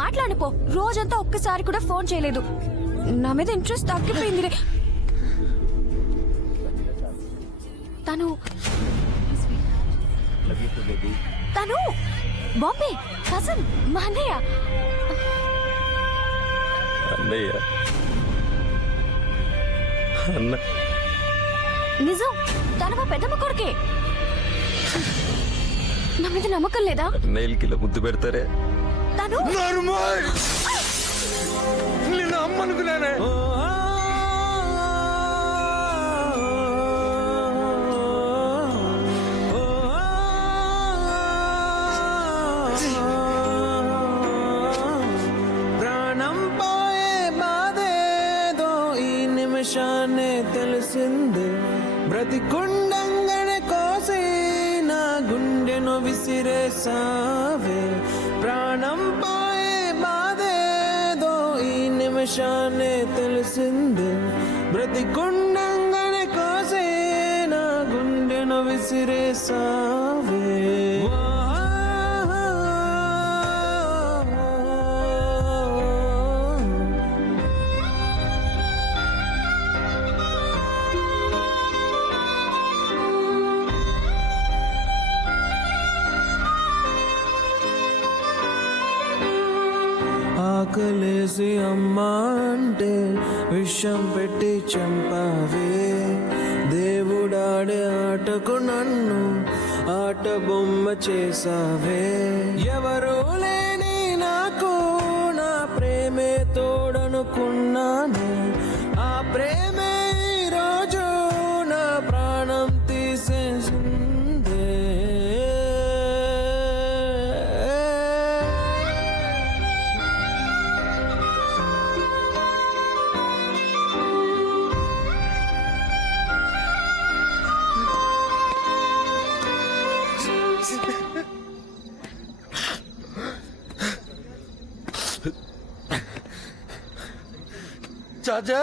మాట్లాడిపో. రోజంతా ఒక్కసారి కూడా ఫోన్ చేయలేదు. నా మీద ఇంట్రెస్ట్ తగ్గిపోయింది. తను తను బాంబే కజన్, మా అన్నయ్య. అన్నయ్య అన్న నిజం, తను మా పెద్దమ్మ కొడుకే. నా మీద నమ్మకం లేదా? అన్నయ్యలకి ఇలా ముద్దు పెడతారే. తను నేను అమ్మనుకున్నానే. ప్రాణం పోయే బాధేదో ఈ నిమిషాన్ని తెలిసింది. బ్రతికుండంగానే కోసి నా గుండెను విసిరేసావే. ప్రాణం పోయే బాధేదో ఈ నిమిషాన్ని తెలిసింది. బ్రతికుండంగానే కోసి నా గుండెను విసిరేసావే. ఆకలేసి అమ్మా అంటే విషం పెట్టి చంపావే. దేవుడాడే ఆటకు నన్ను ఆట బొమ్మ చేసావే. ఎవరు లేని నాకు నా ప్రేమే తోడనుకున్నాను. ఆ ప్రేమే ఈరోజు నా ప్రాణం తీసేసిందే. చాచా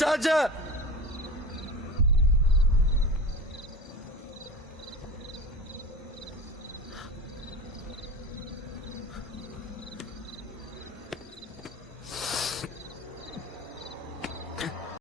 చాచా